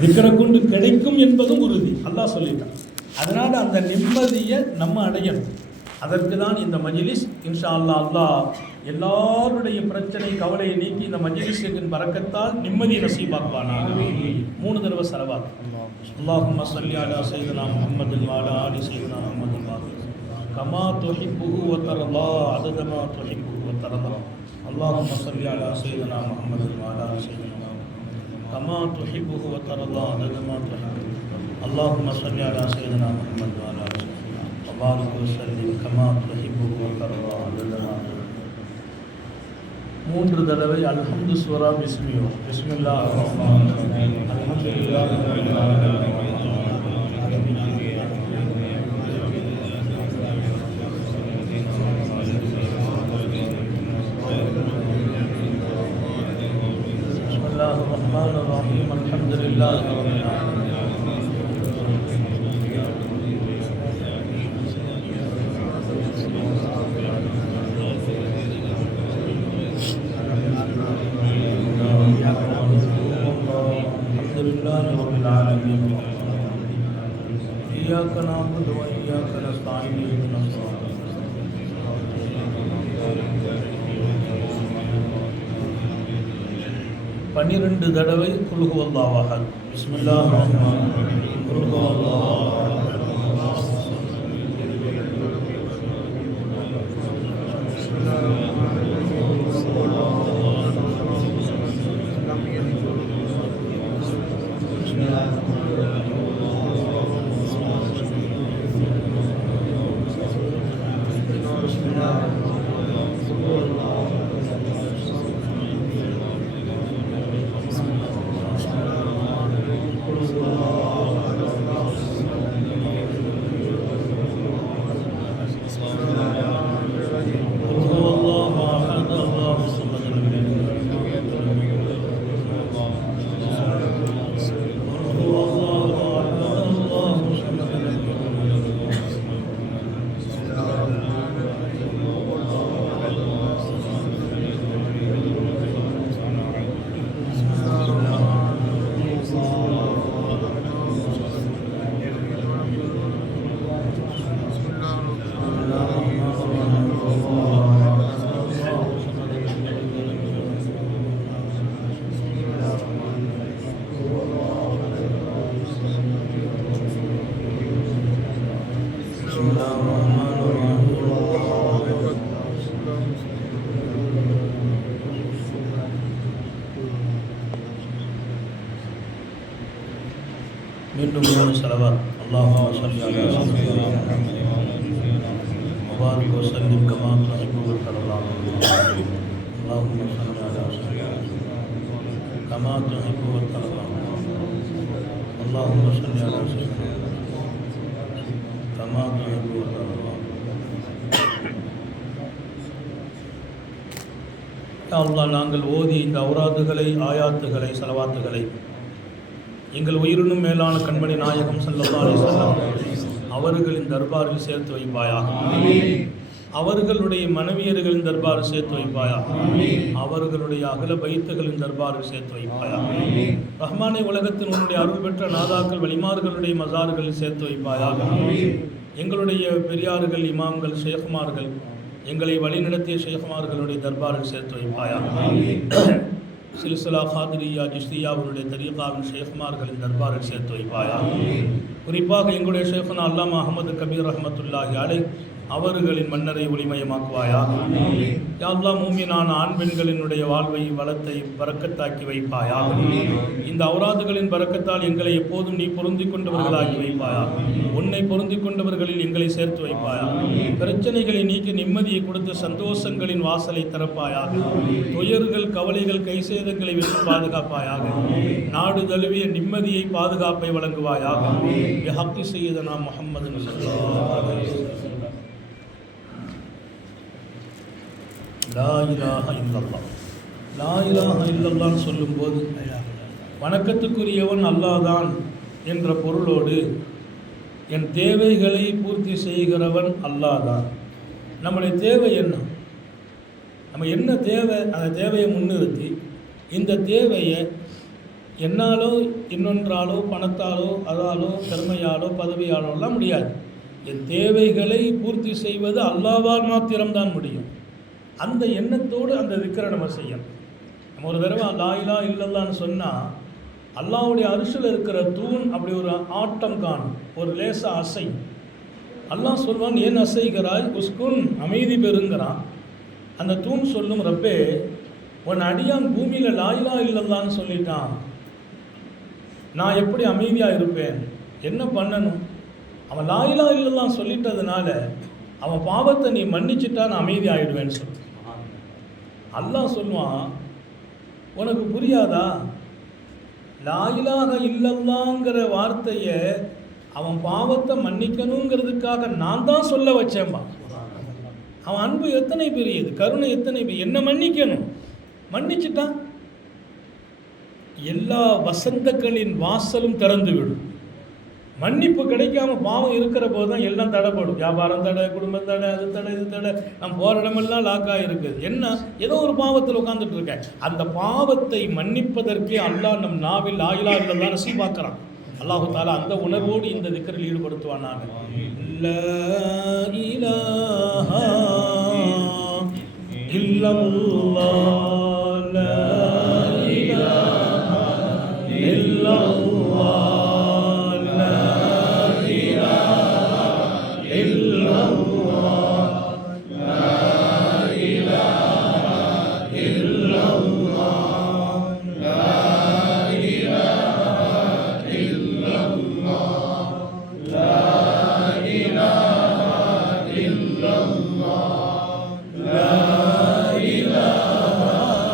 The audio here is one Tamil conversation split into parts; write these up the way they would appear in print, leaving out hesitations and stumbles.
திக்ரை கொண்டு கிடைக்கும் என்பதும் உறுதி. அல்லாஹ் சொல்லிட்டான். அதனால் அந்த நிம்மதியை நம்ம அடையணும். அதற்கு தான் இந்த மஜ்லிஸ். இன்ஷா அல்லாஹ் அல்லாஹ் எல்லாருடைய பிரச்சனை கவலையை நீக்கி இந்த மஜ்லிஸின் பரக்கத்தால் நிம்மதி நசீபாக்குவானாக. 3 தடவை ஸலவாத். அல்லாஹும்ம ஸல்லி அலா ஸய்யிதினா முஹம்மதின் வ அலா ஆலி ஸய்யிதினா முஹம்மதின் கமா துஹிப்புஹு வ தர்லா அதத மா துஹிப்புஹு வ தர்லா. அல்லாஹும்ம ஸல்லி அலா ஸய்யிதினா முஹம்மதின் வ அலா ஆலி ஸய்யிதினா கமா துஹிப்புஹு வ தர்லா அதத மா துஹிப்புஹு. அல்லாஹும்ம ஸல்லி அலா ஸய்யிதினா முஹம்மதின் வ அலா ஆலி ஸய்யிதினா வ பாரிக் வ ஸல்லிம் கமா துஹிப்புஹு வ தர்லா அதத மா. 3 தடவை அல்ஹம்து சூரா பிஸ்மியோ. பிஸ்மில்லாஹிர் ரஹ்மானிர் ரஹீம். அல்ஹம்துலில்லாஹி ரப்பில் ஆலமீன். பிஸ்மில்லாஹிர் ரஹ்மானிர் ரஹீம். அல்ஹம்துலில்லாஹி ரப்பில் ஆலமீன். إياك نعبد وإياك نستعين اهدنا الصراط المستقيم. 12 தடவை குல் ஹுவல்லாஹு அஹத். பிஸ்மில்லாஹிர் ரஹ்மானிர் ரஹீம். குல் ஹுவல்லாஹு அஹத். மீண்டும் 3 ஸலவாத். அல்லாஹும்ம ஸல்லி அலா ஸய்யிதினா முஹம்மதின் வ அலா ஆலிஹி வ பாரிக் வ ஸல்லிம் கமா துஹிப்பு வ தர்லா. அல்லாஹும்ம ஸல்லி அலா ஸய்யிதினா கமா துஹிப்பு வ தர்லா. அல்லாஹும்ம ஸல்லி அலா ஸய்யிதினா கமா துஹிப்பு வ தர்லா. யா அல்லாஹ், நாங்கள் ஓதி இந்த அவுராதுகளை, ஆயாத்துகளை, ஸலவாத்துகளை எங்கள் உயிரினும் மேலான கண்மணி நாயகம் ஸல்லல்லாஹு அலைஹி வஸல்லம் அவர்களின் தர்பாரில் சேர்த்து வைப்பாயாக. அவர்களுடைய மனைவியர்களின் தர்பாரில் சேர்த்து வைப்பாயாக. அவர்களுடைய அகல பைத்துகளின் தர்பாரில் சேர்த்து வைப்பாயாக. ரஹ்மானே, உலகத்தின் உன்னுடைய அருள் பெற்ற நாதாக்கள் வலிமார்களுடைய மசார்களில் சேர்த்து வைப்பாயாக. எங்களுடைய பெரியார்கள், இமாம்கள், ஷேகுமார்கள், எங்களை வழிநடத்திய ஷேகுமார்களுடைய தர்பாரில் சேர்த்து வைப்பாயாக. சில்சிலா காதிரியா ஜிஸ்தியாவுடைய தரீகாவின் ஷேகுமார்களின் தர்பாரில் சேர்த்து வைப்பாயா. குறிப்பாக எங்களுடைய ஷேகுனா அல்லாமா அஹமது கபீர் ரஹ்மத்துல்லாஹி அலைஹி அவர்களின் மன்னரை ஒளிமயமாக்குவாயா. யா அல்லாஹ், மூமினான ஆண் பெண்களினுடைய வாழ்வை, வளத்தை பரக்கத்தாக்கி வைப்பாயா. இந்த அவுராதுகளின் பரக்கத்தால் எங்களை எப்போதும் நீ பொருந்திக் கொண்டவர்களாக்கி வைப்பாயா. உன்னை பொருந்திக் கொண்டவர்களில் எங்களை சேர்த்து வைப்பாயா. பிரச்சனைகளை நீக்கி நிம்மதியை கொடுத்து சந்தோஷங்களின் வாசலை திறப்பாயாக. துயர்கள், கவலைகள், கைசேதங்களை விட்டு பாதுகாப்பாயாக. நாடு தழுவிய நிம்மதியை, பாதுகாப்பை வழங்குவாயாக. பிஹக்கி சய்யிதனா முஹம்மது ஸல்லல்லாஹு அலைஹி வஸல்லம். லா இலாஹ இல்லல்லாஹ். லா இலாஹ இல்லல்லாஹ்னு சொல்லும்போது வணக்கத்துக்குரியவன் அல்லாஹ்தான் என்ற பொருளோடு என் தேவைகளை பூர்த்தி செய்கிறவன் அல்லாஹ்தான். நம்முடைய தேவை என்ன? நம்ம என்ன தேவை, அந்த தேவையை முன்னிறுத்தி இந்த தேவையை என்னாலோ இன்னொன்றாலோ பணத்தாலோ அதாலோ திறமையாலோ பதவியாலோலாம் முடியாது. என் தேவைகளை பூர்த்தி செய்வது அல்லாஹ்வால் மாத்திரம்தான் முடியும். அந்த எண்ணத்தோடு அந்த திக்ரை நம்ம செய்யணும். நம்ம ஒரு தடவை லா இலாஹ இல்லல்லாஹ்னு சொன்னால் அல்லாஹ்வுடைய அரிசில் இருக்கிற தூண் அப்படி ஒரு ஆட்டம் காணும், ஒரு லேசா அசை. அல்லாஹ் சொல்வான், ஏன் அசைகிறாய், உஸ்குன், அமைதி பெறுங்கிறான். அந்த தூண் சொல்லும், ரப்பே உன் அடியான் பூமியில் லா இலாஹ இல்லல்லாஹ்னு சொல்லிட்டான், நான் எப்படி அமைதியாக இருப்பேன், என்ன பண்ணணும்? அவன் லா இலாஹ இல்லல்லாஹ் சொல்லிட்டதுனால அவன் பாவத்தை நீ மன்னிச்சுட்டா நான் அமைதி ஆகிடுவேன்னு சொல்லு. அல்லாஹ் சொல்லுவான், உனக்கு புரியாதா, லா இலாஹ இல்லல்லாஹ்ங்கிற வார்த்தையை அவன் பாவத்தை மன்னிக்கணுங்கிறதுக்காக நான் தான் சொல்ல வச்சேன்பா. அவன் அன்பு எத்தனை பெரியது, கருணை எத்தனை பெரிய, என்ன மன்னிக்கணும், மன்னிச்சுட்டான் எல்லா வசந்தங்களின் வாசலும் திறந்து விடும். மன்னிப்பு கிடைக்காம பாவம் இருக்கிற போது தான் எல்லாம் தடைப்படும். வியாபாரம் தடை, குடும்பம் தடை, அது தடை, இது தடை, நம்ம போகிற இடமெல்லாம் லாக்காக இருக்குது. என்ன, ஏதோ ஒரு பாவத்தில் உட்காந்துட்டு இருக்கேன். அந்த பாவத்தை மன்னிப்பதற்கே அல்லாஹ் நம் நாவில் லா இலாஹ இல்லல்லாஹ் நசீபாக்குறான். அல்லாஹு தஆலா அந்த உணர்வோடு இந்த திக்ரில் ஈடுபடுத்துவானாக. லா இலாஹ இல்லல்லாஹ், லா இலாஹ இல்லல்லாஹ், லா இலாஹ இல்லல்லாஹ், லா இலாஹ இல்லல்லாஹ், லா இலாஹ இல்லல்லாஹ், லா இலாஹ இல்லல்லாஹ், லா இலாஹ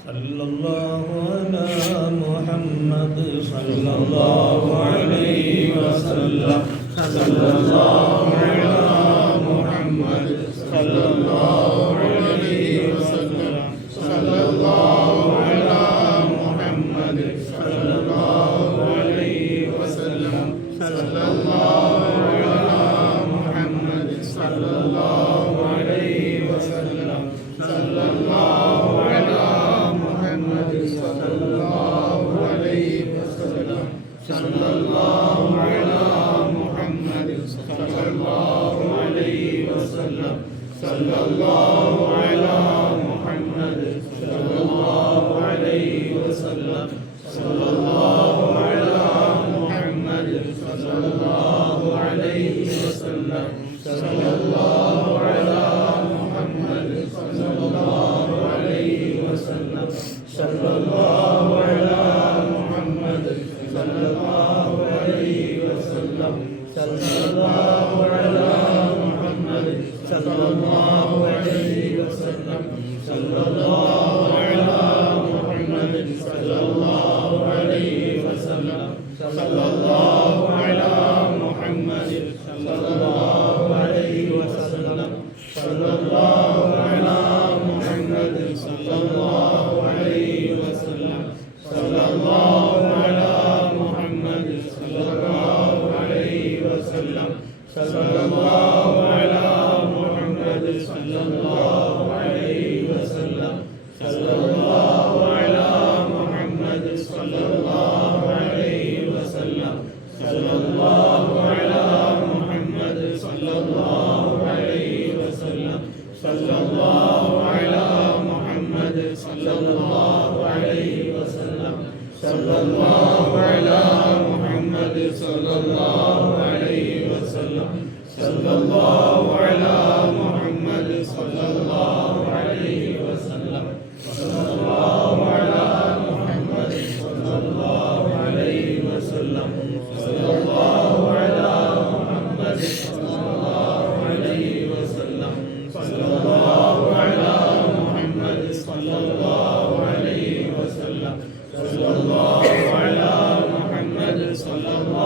सल्लल्लाहु अला मुहम्मद सल्लल्लाहु अलैहि वसल्लम सल्लल्लाहु अला मुहम्मद सल्लल्लाहु अलैहि वसल्लम सल्लल्लाहु अला मुहम्मद सल्लल्लाहु अलैहि वसल्लम सल्लल्लाहु अला मुहम्मद सल्लल्लाहु अलैहि वसल्लम सल्लल्लाहु अला मुहम्मद सल्लल्लाहु अलैहि वसल्लम सल्लल्लाहु अला मुहम्मद सल्लल्लाहु अलैहि वसल्लम सल्लल्लाहु अला मुहम्मद सल्लल्लाहु अलैहि वसल्लम सल्लल्लाहु अला मुहम्मद सल्लल्लाहु अलैहि वसल्लम सल्लल्लाहु अला मुहम्मद सल्लल्लाहु अलैहि वसल्लम सल्लल्लाहु अला मुहम्मद सल्लल्लाहु अलैहि वसल्लम सल्लल्लाहु अला मुहम्मद सल्लल्लाहु अलैहि वसल्लम सल्लल्लाहु अला मुहम्मद सल्लल्लाहु अलैहि वसल्लम सल्लल्लाहु अला मुहम्मद सल्लल्लाहु अलैहि वसल्लम सल्लल्लाहु अला मुहम्मद सल्लल्लाहु अलैहि वसल्लम सल्लल्लाहु अला मुहम्मद सल्लल्लाहु अलैहि वसल्लम सल्लल्लाहु अला मुहम्मद सल्लल्लाहु अलैहि वसल्लम सल्लल्लाहु अला मुहम्मद सल्लल्लाहु अलैहि वसल्लम सल्लल्लाहु अला मुहम्मद सल्लल्लाहु अलैहि वसल्लम सल्लल्लाहु अला मुहम्मद सल्लल्लाहु अलैहि वसल्लम सल्लल्लाहु अला मुहम्मद सल्लल्लाहु अलैहि वसल्लम सल्लल्लाहु अला मुहम्मद सल्लल्लाहु अलैहि वसल्लम सल्लल्लाहु अला मुहम्मद सल्लल्लाहु अलैहि वसल्लम सल्लल्लाहु अला मुहम्मद सल्लल्लाहु अलैहि वसल्लम सल्लल्लाहु अला मुहम्मद सल्लल्लाहु अलैहि वसल्लम सल्लल्लाहु अला मुहम्मद सल्लल्लाहु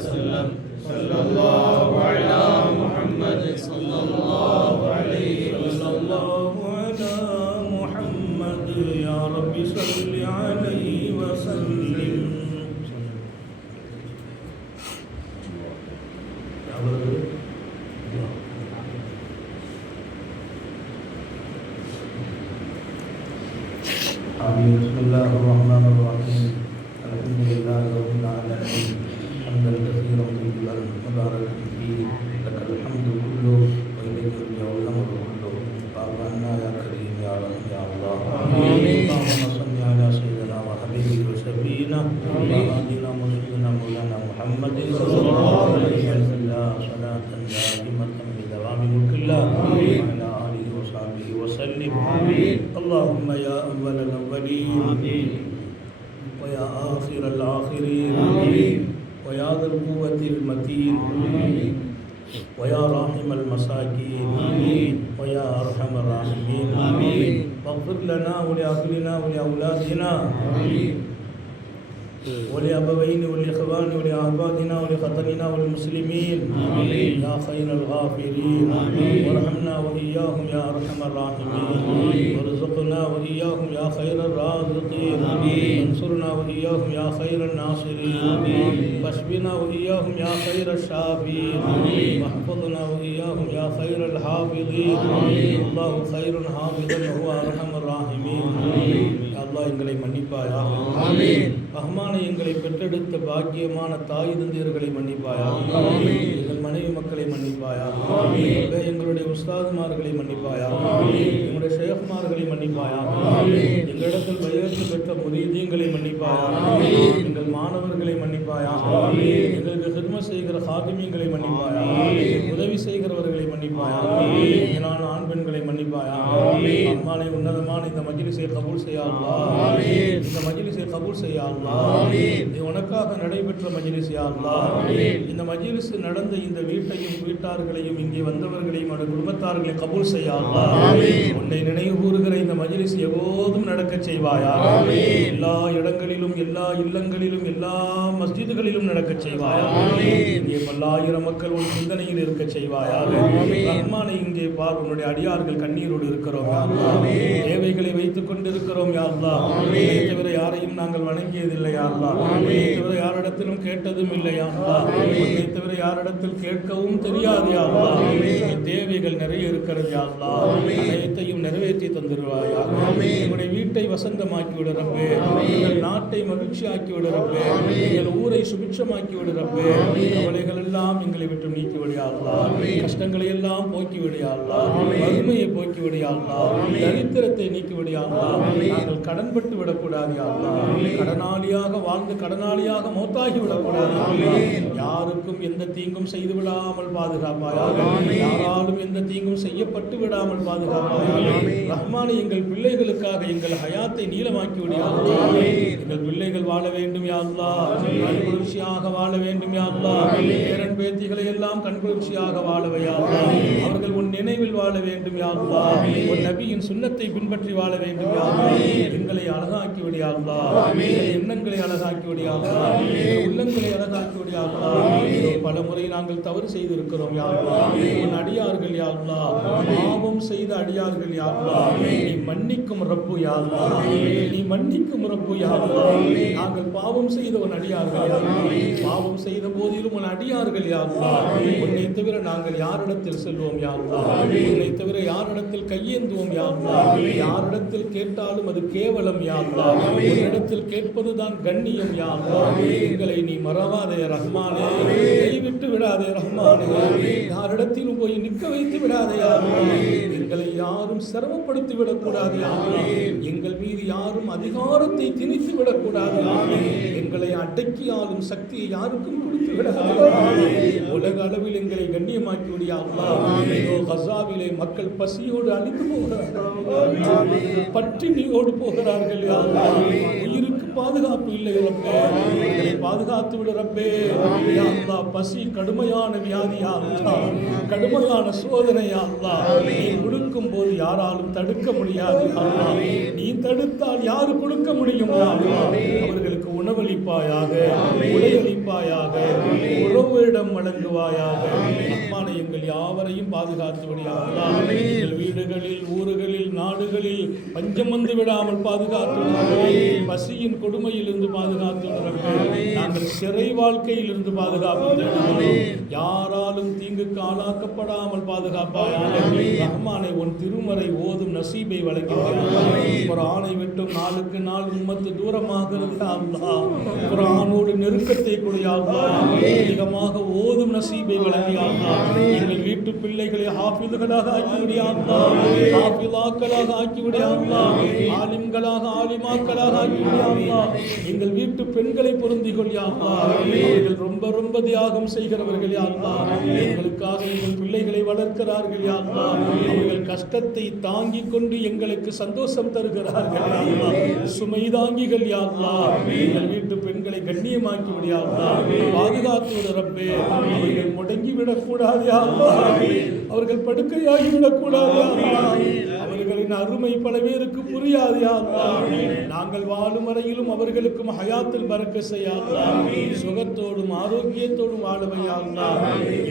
وسلم صلى الله على محمد صلى الله عليه وسلم على محمد يا رب صل عليه وسلم. آمين. بسم الله الرحمن الرحيم. الحمد لله رب العالمين حمدا كثيرا طيبا مباركا فيه لك الحمد كله وإليك يرجع الأمر كله. فاعف عنا يا كريم يا رحيم يا الله. آمين. اللهم صل على سيدنا وحبيبنا وشفينا وهادينا مرشدنا مولانا محمد صلى الله عليه وسلم صلاة دائمة بدوام ملك الله وعلى آله وصحبه وسلم. اللهم يا أول الأولين ويا آخر الآخرين ويا ذا القوة المتين ويا راحم المساكين ويا أرحم الراحمين واغفر لنا ولأهلنا ولأولادنا ولأبوين ولإخوان ولأحبابنا ولخطننا والمسلمين يا خير الغافرين. وارحمنا وإياهم يا أرحم الراحمين. وارزقنا وإياهم يا خير الرازقين. وانصرنا وإياهم يا خير الناصرين. واشفنا وإياهم يا خير الشافين. واحفظنا وإياهم يا خير الحافظين. الله خير حافظا وهو أرحم الراحمين. يا الله எங்களை மன்னிப்பாயாக. ரஹ்மானை எங்களை பெற்றெடுத்த பாக்கியமான தாய் தந்தையர்களை மன்னிப்பாயாக. எங்கள் மனைவி மக்களை மன்னிப்பாயாக. எங்களுடைய உஸ்தாதுமார்களை மன்னிப்பாயாக. எங்களுடைய ஷேக்மார்களை மன்னிப்பாயாக. எங்களிடத்தில் பயிற்சி பெற்ற முரீதீன்களை மன்னிப்பாயாக. எங்கள் மாணவர்களை மன்னிப்பாயாக. எங்களுக்கு ஹித்மத் செய்கிற ஹாதிமீன்களை மன்னிப்பாயாக. உதவி செய்கிறவர்களை மன்னிப்பாயாக. எங்களான ஆண் பெண்களை மன்னிப்பாயாக. ரஹ்மானை உன்னதமான இந்த மஜ்லிஸை கபூல் செய்ய அல்லாஹ். இந்த மஜ்லிஸை கபூல் செய்ய அல்லாஹ். இது உனக்காக நடைபெற்ற மஜ்லிஸ் யா அல்லாஹ். இந்த மஜ்லிஸ் நடந்த இந்த வீட்டையும் வீட்டார்களையும் இங்கே வந்தவர்களையும் அவருடைய குடும்பத்தார்களை கபூல் செய்ய அல்லாஹ். உன்னை நினைவு கூறுகிற இந்த மஜ்லிஸ் எப்போதும் நடக்க செய்வாயாக. எல்லா இடங்களிலும் எல்லா இல்லங்களிலும் எல்லா மஸ்ஜிதுகளிலும் நடக்க செய்வாயாக. இங்கே பல்லாயிரம் மக்கள் உன் சிந்தனையில் இருக்க செய்வாயாக. ரஹ்மானை இங்கே பார், உன்னுடைய அடியார்கள் கண்ணீரோடு இருக்கிறோம் யா அல்லாஹ். தேவைகளை வைத்துக் கொண்டிருக்கிறோம் யா அல்லாஹ். உன்னை தவிர யாரையும் நாங்கள் வணங்கியதில்லை யா அல்லாஹ். உன்னை தவிர யாரிடத்திலும் கேட்டதும் இல்லை யா அல்லாஹ். உன்னை தவிர யாரிடத்தில் கேட்கவும் தெரியாது யா அல்லாஹ். தேவைகள் நிறைய இருக்கிறது யா அல்லாஹ். அனைத்தையும் நிறைவேற்றி தந்துருவாயா. எங்களுடைய வீட்டை வசந்தமாக்கி விட ரப்பே. எங்கள் நாட்டை மகிழ்ச்சியாக்கி விட ரப்பே. எங்கள் ஊரை சுபிட்சமாக்கி விட ரப்பே. கவலைகள் எல்லாம் எங்களை விட்டு நீக்கி விடியா அல்லாஹ். கஷ்டங்களை எல்லாம் போக்கி விடியா அல்லாஹ். வறுமையை போக்கி விடியா அல்லாஹ். தரித்திரத்தை நீக்கி விடியா அல்லாஹ். நாங்கள் கடன்பட்டு விடக்கூடாது யா அல்லாஹ். கடனாளியாக வாழ்ந்து கடனாளியாக மௌத்தாகி விடக்கூடாது. யாருக்கும் எந்த தீங்கும் செய்து விடாமல் பாதுகாப்பாயாக. யாராலும் எந்த தீங்கும் செய்யப்பட்டு விடாமல் பாதுகாப்பாயாக. ரஹ்மானே, எங்கள் பிள்ளைகளுக்காக எங்கள் ஹயாத்தை நீளமாக்கி விடியா அல்லாஹ். எங்கள் பிள்ளைகள் வாழ வேண்டும் யா அல்லாஹ். கண்குளிர்ச்சியாக வாழ வேண்டும் யா அல்லாஹ். பேரன் பேத்திகளை எல்லாம் கண்குளிர்ச்சியாக வாழவையா அல்லாஹ். அவர்கள் உன் நினைவில் வாழ வேண்டும் யா அல்லாஹ். உன் நபியின் சுன்னத்தை பின்பற்றி வாழ வேண்டும் யா அல்லாஹ். எங்களை அழகாக்கி விடியா அல்லாஹ். எண்ணங்களை அழகாக்கி விடியா அல்லாஹ். உள்ளங்களை அழகாக்கி விடியா அல்லாஹ். பல முறை நாங்கள் தவறு செய்திருக்கிறோம் யா அல்லாஹ். உன் அடியார்கள் யா அல்லாஹ். பாவம் செய்த அடியார்கள் யா அல்லாஹ். நீ மன்னிக்கும் ரப்பு யா அல்லாஹ். நீ மன்னிக்கும் ரப்பு யா அல்லாஹ். நாங்கள் பாவம் செய்த உன் அடியார்கள் யா அல்லாஹ். பாவம் செய்த போதிலும் உன் அடியார்கள் யா அல்லாஹ். உன்னை தவிர நாங்கள் யாரிடத்தில் செல்வோம் யா அல்லாஹ். உன்னை தவிர யாரிடத்தில் கையேந்துவோம் யா அல்லாஹ். யாரிடத்தில் கேட்டாலும் அது கேவலம் யா அல்லாஹ். உன்னிடத்தில் கேட்பதுதான் கண்ணியம் யா அல்லாஹ். எங்களை நீ மறவாதே ரஹ்மானே. கைவிட்டு விடாதே ரஹ்மானே. யாரிடத்திலும் போய் நிற்க வைத்து விடாதே யா அல்லாஹ். எங்களை யாரும் சிரமப்படுத்தி விடக்கூடாது யா அல்லாஹ். எங்கள் மீது யாரும் அதிகாரத்தை திணித்து விடக்கூடாது யா அல்லாஹ். எங்களை அடக்கி ஆளும் சக்தியை யாருக்கும் கொடுத்து விடாது. உலக அளவில் எங்களை கண்ணியமாக்கி விடியா அல்லாஹ். கஸாவிலே மக்கள் பசியோடு அழித்து போகிறார்கள், பட்டினியோடு போகிறார்கள் யா அல்லாஹ். உயிருக்கு பாதுகாப்பு இல்லை ரப்பே. எங்களை பாதுகாத்து விடு ரப்பே யா அல்லாஹ். பசி கடுமையான வியாதி யா அல்லாஹ். கடுமையான சோதனை யா அல்லாஹ். நீ கொடுக்கும் போது யாராலும் தடுக்க முடியாது யா அல்லாஹ். நீ தடுத்தால் யாரு கொடுக்க முடியும் யா அல்லாஹ். அவர்களுக்கு உணவளிப்பாயாக, உடையளிப்பாயாக, உறவிடம் வழங்குவாயாக. ரஹ்மானே, எங்கள் யாவரையும் பாதுகாத்து விடியாக. எங்கள் வீடுகளில், ஊர்களில், நாடுகளில் பஞ்சம் வந்து விடாமல் பாதுகாத்து விடுவார்கள். பசியின் கொடுமையிலிருந்து பாதுகாத்து விடுவார்கள். நாங்கள் சிறை வாழ்க்கையிலிருந்து பாதுகாப்பு, யாராலும் தீங்குக்கு ஆளாக்கப்படாமல் பாதுகாப்பாயாக. ரஹ்மானே, உன் திருமறை ஓதும் நசீபை வழங்குகிறார். குர்ஆனை விட்டும் நாளுக்கு நாள் உம்மத்து தூரமாகிறது. அல்லாஹ், குர்ஆனோடு நெருக்கத்தை கொடுயாதா, அதிகமாக ஓதும் நசீபை வழங்கியாதா. எங்கள் வீட்டு பிள்ளைகளை ஹாஃபிதுகளாக ஆக்கிவிடியாதா, ஹாஃபிலாக்களாக ஆக்கிவிடியாதா, ஆலிம்களாக ஆலிமாக்களாக ஆக்கிவிடியாதா. எங்கள் வீட்டு பெண்களை பொருந்திக் கொள்ளியாதா. அவர்கள் ரொம்ப ரொம்ப தியாகம் செய்கிறவர்கள் யாதா. எங்களுக்காக எங்கள் பிள்ளைகளை வளர்க்கிறார்கள் யாதா. அவர்கள் கஷ்டத்தை தாங்கிக் கொண்டு எங்களுக்கு சந்தோஷம் தருகிறார்கள் யாதா. சுமை தாங்கிகள் யாதா. எங்கள் வீட்டு பெண்களை கண்ணியமாக்கி விடியாதா, பாதுகாத்து விட ரப்பே. அவர்கள் முடங்கிவிடக் கூடாது யாதா, அவர்கள் படுக்கையாகிவிடக் கூடாது யாதா. அவர்களின் அருமை பல பேருக்கு புரியாது யாதா. நாங்கள் வாழும் வரையிலும் அவர்களுக்கும் ஹயாத்தில் பறக்க செய்யாதா, சுகத்தோடும் ஆரோக்கியத்தோடும் வாழவையாதா.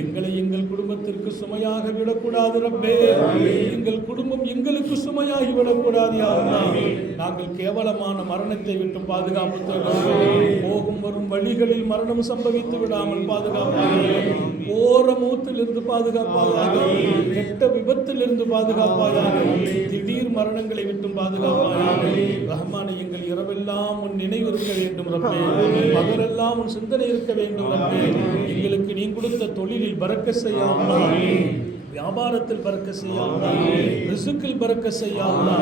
எங்களை எங்கள் குடும்பத்திற்கு சுமையாக விடக்கூடாது ரப்பே. எங்கள் குடும்பம் எங்களுக்கு சுமையாகி விடக்கூடாது யாதா. நாங்கள் கேவலமான மரணத்தை விட்டு பாதுகாப்பு தருகிறோம். போகும் வரும் வழிகளில் மரணம் சம்பவித்து விடாமல் பாதுகாப்பாயாக. போற மூத்திலிருந்து பாதுகாப்பாயாக, கெட்ட விபத்திலிருந்து பாதுகாப்பாயாக, திடீர் மரணங்களை விட்டும் பாதுகாப்பாயாக. ரஹ்மானே, எங்கள் இரவெல்லாம் உன் நினைவு இருக்க வேண்டும் ரப்பே. பகலெல்லாம் உன் சிந்தனை இருக்க வேண்டும் ரப்பே. எங்களுக்கு நீ கொடுத்த தொழிலில் பறக்க செய்யாதா, வியாபாரத்தில் பறக்க செய்யாதா, ரிசுக்கில் பறக்க செய்யாதா.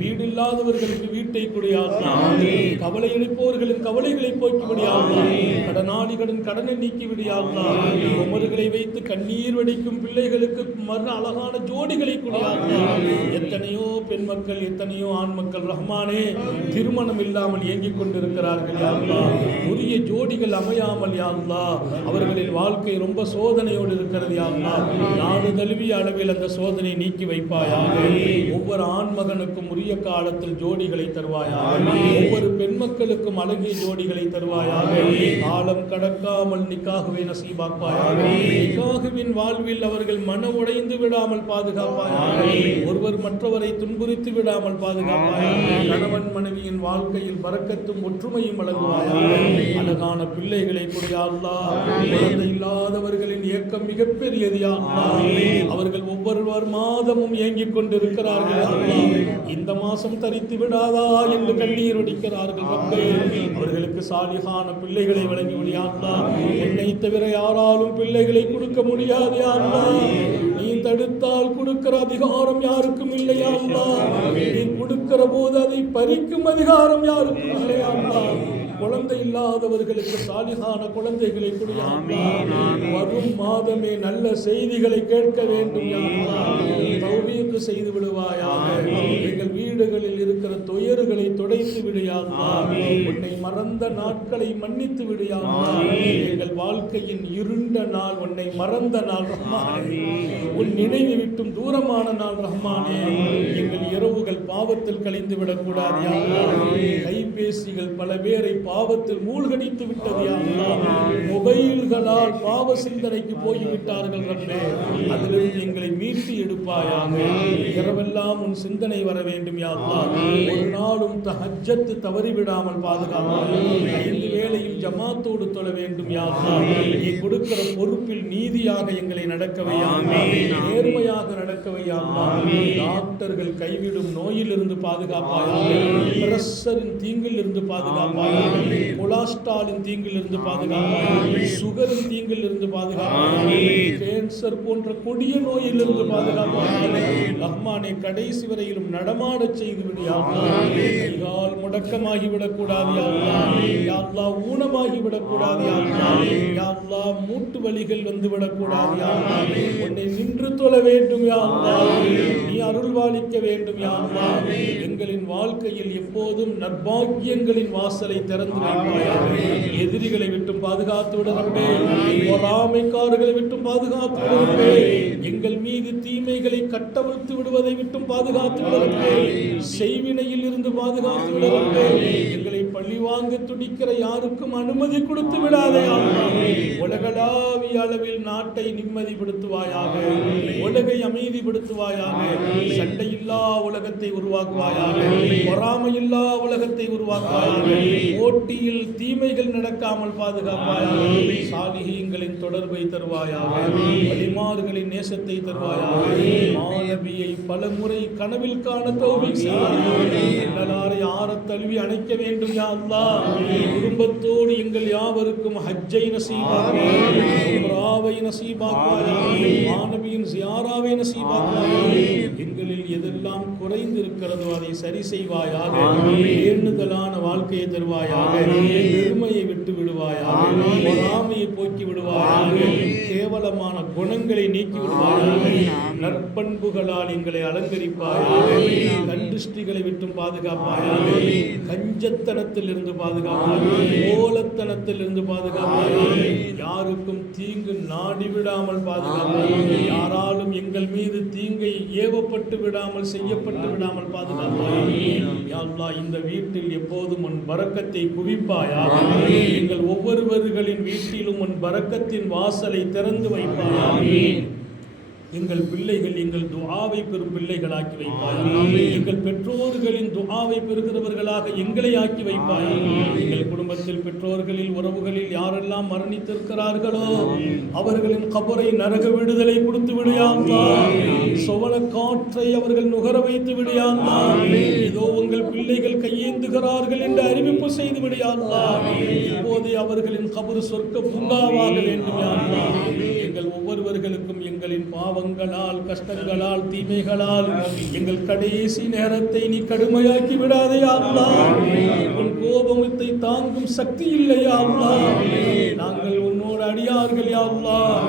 வீடு இல்லாதவர்களுக்கு வீட்டை குடியாதா, கவலை அளிப்பவர்களின் கவலைகளை போக்கி விடியாதா, கடனாளிகளின் கடனை நீக்கி விடியாதா. உமர்களை வைத்து கண்ணீர் வடிக்கும் பிள்ளைகளுக்கு மரண அழகான ஜோடிகளை குடியாதா. எத்தனையோ பெண் மக்கள், எத்தனையோ ஆண் மக்கள் ரஹ்மானே திருமணம் இல்லாமல் இயங்கிக் கொண்டிருக்கிறார்கள் யாழ்லா. உரிய ஜோடிகள் அமையாமல் யாழ்லா, அவர்களின் வாழ்க்கை ரொம்ப சோதனையோடு இருக்கிறது யாழ்லா. நாடு தழுவிய அளவில் அந்த சோதனை நீக்கி வைப்பாயாக. ஒவ்வொரு ஆண் மகனுக்கும் உரிய காலத்தில் ஜோடிகளை தருவாயாக. ஒவ்வொரு பெண் மக்களுக்கும் அழகிய ஜோடிகளை தருவாயாக. காலம் கடக்காமல் நிக்காகவே நசீபாக்குவாயாக. நிக்காகுவின் வாழ்வில் அவர்கள் மன உடைந்து விடாமல் பாதுகாப்பாயாக. ஒருவர் மற்றவரை துன்புறுத்தி விடாமல் பாதுகாப்பாயாக. கணவன் மனைவியின் வாழ்க்கையில் பரக்கத்தும் ஒற்றுமையும் வழங்குவாயாக. அழகான பிள்ளைகளை கொடியா அல்லாஹ். குழந்தை இல்லாதவர்களின் இயக்கம் மிகப்பெரியது யா அல்லாஹ். அவர்கள் ஒவ்வொரு மாதமும் ஏங்கிக் கொண்டிருக்கிறார்கள் அல்லாஹ். இந்த மாசம் தரித்து விடாதா என்று கண்ணீர் வடிக்கிறார்கள் ரப்பே. அவர்களுக்கு சாலிஹான பிள்ளைகளை வழங்கி யா அல்லாஹ். என்னை தவிர யாராலும் பிள்ளைகளை கொடுக்க முடியாது யா அல்லாஹ். நீ தடுத்தால் கொடுக்கிற அதிகாரம் யாருக்கும் இல்லையா அல்லாஹ். நீ கொடுக்கிற போது அதை பறிக்கும் அதிகாரம் யாருக்கும் இல்லையா அல்லாஹ். குழந்தை இல்லாதவர்களுக்கு சாலிஹான குழந்தைகளை கொடு. வரும் மாதமே நல்ல செய்திகளை கேட்க வேண்டும் யா அல்லாஹ். தௌபீக் செய்து விடுவாயாக. எங்கள் வீடுகளில் இருக்கிற துயர்களை துடைத்து விடு யா அல்லாஹ். உன்னை மறந்த நாட்களை மன்னித்து விடு யா அல்லாஹ். எங்கள் வாழ்க்கையின் இருண்ட நாள், உன்னை மறந்த நாள் ரஹ்மானே, உன் நினைவு விட்டும் தூரமான நாள் ரஹ்மானே. எங்கள் இரவுகள் பாவத்தில் கழிந்து விடக்கூடாது யா அல்லாஹ். கைபேசிகள் பல பேரை பாவத்தில் மூழ்கடித்து விட்டது யா அல்லாஹ். மொபைல்களால் பாவ சிந்தனைக்கு போய்விட்டார்கள் ரப்பே. அதிலிருந்து எங்களை மீட்டு எடுப்பாயாக. இரவெல்லாம் உன் சிந்தனை வர வேண்டும் யா அல்லாஹ். ஒரு நாளும் தஹஜ்ஜத் தவறிவிடாமல் பாதுகாப்பாக. 5 வேளையில் ஜமாத்தோடு தொழ வேண்டும் யா அல்லாஹ். நீ கொடுக்கிற பொறுப்பில் நீதியாக எங்களை நடக்கவையாக, நேர்மையாக நடக்கவையாக. டாக்டர்கள் கைவிடும் நோயிலிருந்து பாதுகாப்பாயாக. பிரஷரின் தீங்கில் இருந்து பாதுகாப்பாயாக. கொலஸ்ட்ராலின் தீங்கில் இருந்து பாதுகாப்பாக. சுகரின் தீங்கில் இருந்து பாதுகாப்பாக. கேன்சர் போன்ற கொடிய நோயிலிருந்து பாதுகாப்பாக. ரஹ்மானே, கடைசி வரையிலும் நடமாடச் செய்து விடு யா அல்லாஹ். கைகால் முடக்கமாகி விடக்கூடாது யா அல்லாஹ். யா அல்லாஹ், ஊனமாகி விடக்கூடாது யா அல்லாஹ். யா அல்லாஹ், மூட்டு வலிகள் வந்து விடக்கூடாது யா அல்லாஹ். உன்னை நின்று தொழ வேண்டும் யா அல்லாஹ். நீ அருள்வாளிக்க வேண்டும் யா அல்லாஹ். எங்களின் வாழ்க்கையில் எப்போதும் நற்பாக்கியங்களின் வாசலை திறந்து வைப்பாயாக. எதிரிகளை விட்டு பாதுகாத்து விட ரப்பே. பொறாமைக்காரர்களை விட்டு பாதுகாத்து பாதுகாத்து விடுகிறே. எங்கள் மீது தீமைகளை கட்டவிழ்த்து விடுவதை விட்டும் பாதுகாத்து விடுகிறே. செய்வினையில் இருந்து பாதுகாத்து விடுகிறே. எங்களை பழிவாங்க துடிக்கிற யாருக்கும் அனுமதி கொடுத்து விடாதே அல்லாஹ். உலகளாவிய அளவில் நாட்டை நிம்மதிப்படுத்துவாயாக, உலகை அமைதிப்படுத்துவாயாக, சண்டையில்லா உலகத்தை உருவாக்குவாயாக, பொறாமையில்லா உலகத்தை உருவாக்குவாயாக, போட்டியில் தீமைகள் நடக்காமல் பாதுகாப்பாயாக, சாலிஹீன்களின் தொடர்பை தருவாயாக, வலிமார்களின் நேசத்தை தருவாயாக, மாணவியை பல முறை கனவில் காண தௌஃபீக் செய்வாயாக. எல்லாரை ஆற தழுவி அணைக்க வேண்டும் யா அல்லாஹ். குடும்பத்தோடு எங்கள் யாவருக்கும் ஹஜ்ஜை நசீபாக்குவாயாக, உம்ராவை நசீபாக்குவாயாக, மாணவியின் ஜியாராவை நசீபாக்குவாயாக. எங்களில் எதெல்லாம் குறைந்திருக்கிறதோ அதை சரி செய்வாயாக. ஏண்ணுதலான வாழ்க்கையை தருவாயாக, பெருமையை விட்டு விடுவாயாக, பொறாமையை போக்கி விடுவாயாக, கேவலமான குணங்களை நீக்கி விடுவாயாக, நற்பண்புகளால் எங்களை அலங்கரிப்பாயாக, கண்டிஷ்டிகளை விட்டும் பாதுகாப்பாயாக, கஞ்சத்தனத்தில் இருந்து பாதுகாப்பாயாக, கோலத்தனத்தில் இருந்து பாதுகாப்பாயாக, யாருக்கும் தீங்கு நாடி விடாமல் பாதுகாப்பாக, யாராலும் எங்கள் மீது தீங்கை ஏவப்பட்டு விடாமல் செய்யப்பட்டு விடாமல் பாதுகாப்பாக. யா அல்லாஹ், இந்த வீட்டில் எப்போதும் உன் பரக்கத்தை குவிப்பாயாக. எங்கள் ஒவ்வொருவர்களின் வீட்டிலும் உன் பரக்கத்தின் வாசலை திறந்து வைப்பாயாக. எங்கள் பிள்ளைகள் எங்கள் துஆவை பெறும் பிள்ளைகளாக்கி வைப்பாயாக. எங்கள் பெற்றோர்களின் துஆவை பெறுகிறவர்களாக எங்களை ஆக்கி வைப்பாயாக. எங்கள் குடும்பத்தில் பெற்றோர்களில் உறவுகளில் யாரெல்லாம் மரணித்திருக்கிறார்களோ அவர்களின் கபரை நரக விடுதலை கொடுத்து விடுயாந்தா. சொவன காற்றை அவர்கள் நுகர வைத்து விடுயாந்தா. இதோ உங்கள் பிள்ளைகள் கையேந்துகிறார்கள் என்று அறிவிப்பு செய்து விடுயாந்தா. இப்போதே அவர்களின் கபர் சொர்க்க பூங்காவாக வேண்டும் யாந்தா. எங்கள் ஒவ்வொருவர்களுக்கும் எங்களின் பாவங்களால், கஷ்டங்களால், தீமைகளால் எங்கள் கடைசி நேரத்தை நீ கடுமையாக்கி விடாதே அல்லாஹ். உன் கோபத்தை தாங்கும் சக்தி இல்லையா அல்லாஹ். நாங்கள் உன்னோடு அடியார்கள் யா அல்லாஹ்.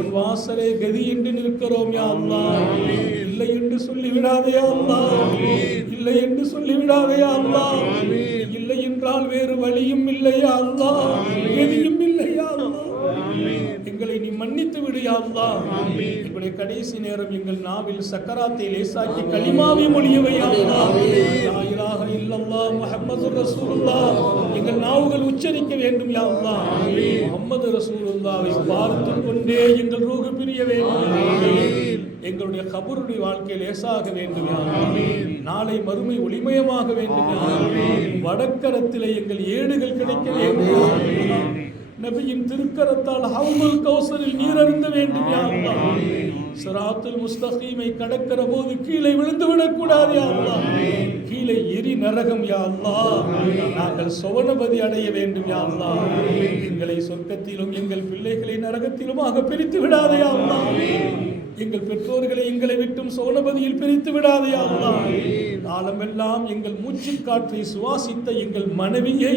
உன் வாசலே கதி என்று நிற்கிறோம் யா அல்லாஹ். இல்லை என்று சொல்லிவிடாதே அல்லாஹ். இல்லை என்று சொல்லிவிடாதே அல்லாஹ். இல்லை என்றால் வேறு வழியும் இல்லையா அல்லாஹ், கதியும் இல்லையா அல்லாஹ். எங்களை நீ மன்னித்து விடு யா அல்லாஹ். எங்களுடைய கடைசி நேரம் எங்கள் நாவில் சக்கராத்தை லேசாக்கி கலிமாவை மொழியவை யா அல்லாஹ். லா இலாஹ இல்லல்லாஹ் முஹம்மது ரசூலுல்லாஹ் எங்கள் நாவுகள் உச்சரிக்க வேண்டும் யா அல்லாஹ். முஹம்மது ரசூலுல்லாஹ்வை பார்த்து கொண்டே எங்கள் ரூஹ் பிரிய வேண்டும். எங்களுடைய கபருடைய வாழ்க்கை லேசாக வேண்டும் யா அல்லாஹ். நாளை மறுமை ஒளிமயமாக வேண்டும் யா அல்லாஹ். வடக்கரத்திலே எங்கள் ஏடுகள் கிடைக்க வேண்டும் யா அல்லாஹ். நபியின் திருக்கரத்தால் ஹவுல் கௌசரில் நீர் அருந்த வேண்டும் யா அல்லாஹ். சிராத்துல் முஸ்தகீமை கடக்கிற போது கீழே விழுந்து விடக்கூடாது யா அல்லாஹ். கீழே எரி நரகம் யா அல்லாஹ். நாங்கள் சொவனபதி அடைய வேண்டும் யா அல்லாஹ். எங்களை சொர்க்கத்திலும் எங்கள் பிள்ளைகளை நரகத்திலுமாக பிரித்து விடாதே யா அல்லாஹ். எங்கள் பெற்றோர்களை எங்களை விட்டும் சோனபதியில் பிரித்து விடாதே அல்லாஹ். காலமெல்லாம் எங்கள் மூச்சு காற்றை சுவாசித்த எங்கள் மனைவியை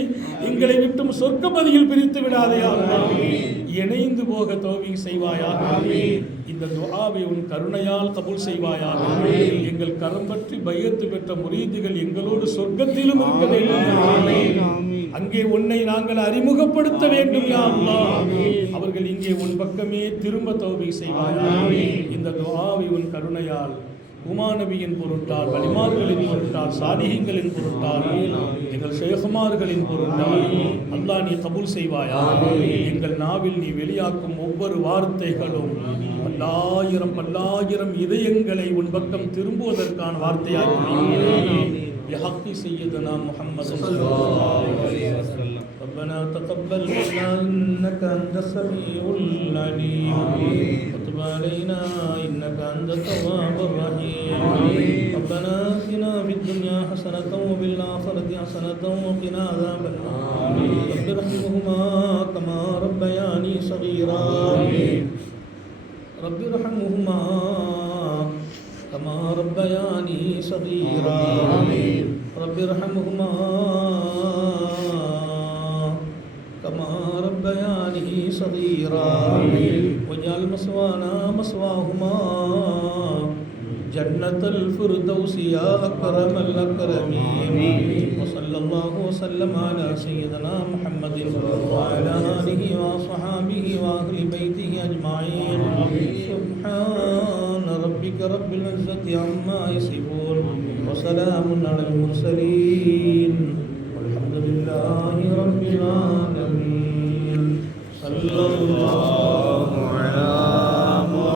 எங்களை விட்டும் சொர்க்கபதியில் பிரித்து விடாதே அல்லாஹ். இணைந்து போக தௌஃபீக் செய்வாயாக. இந்த துஆவை உன் கருணையால் கபூல் செய்வாயாக. எங்கள் கரம் பற்றி பையத்து பெற்ற முரீதுகள் எங்களோடு சொர்க்கத்திலும் இருக்க வேண்டும். அங்கே உன்னை நாங்கள் அறிமுகப்படுத்த வேண்டும் யா அல்லாஹ். அவர்கள் இங்கே உன் பக்கமே திரும்ப தௌஃபீக் செய்வாயாக. இந்த துஆவை உன் கருணையால் உமாநபியின் பொருட்டால், வலிமார்களின் பொருட்டால், சாலிஹீன்களின் பொருட்டால், எங்கள் ஷேகுமார்களின் பொருட்டால் அல்லாஹ் நீ கபூல் செய்வாயாக. எங்கள் நாவில் நீ வெளியாக்கும் ஒவ்வொரு வார்த்தைகளும் பல்லாயிரம் பல்லாயிரம் இதயங்களை உன் பக்கம் திரும்புவதற்கான வார்த்தையாக بحق سيدنا محمد صلى الله عليه وسلم. ربنا تقبل منا إنك أنت السميع العليم وتب علينا إنك أنت التواب الرحيم. ربنا آتنا في الدنيا حسنة وفي الآخرة حسنة وقنا عذاب النار. رب ارحمهما كما ربياني صغيرا. رب ارحمهما كما ربياني صغيرا. رب ارحمهما كما ربياني صغيرا. واجعل مثوانا مثواهما جنة الفردوس يا أكرم الأكرمين وصلى الله وسلم على سيدنا محمد وعلى آله وصحابه وأهل بيته أجمعين سبحان ربك رب العزة عما يصفون وسلام على المرسلين والحمد لله رب العالمين صلى الله على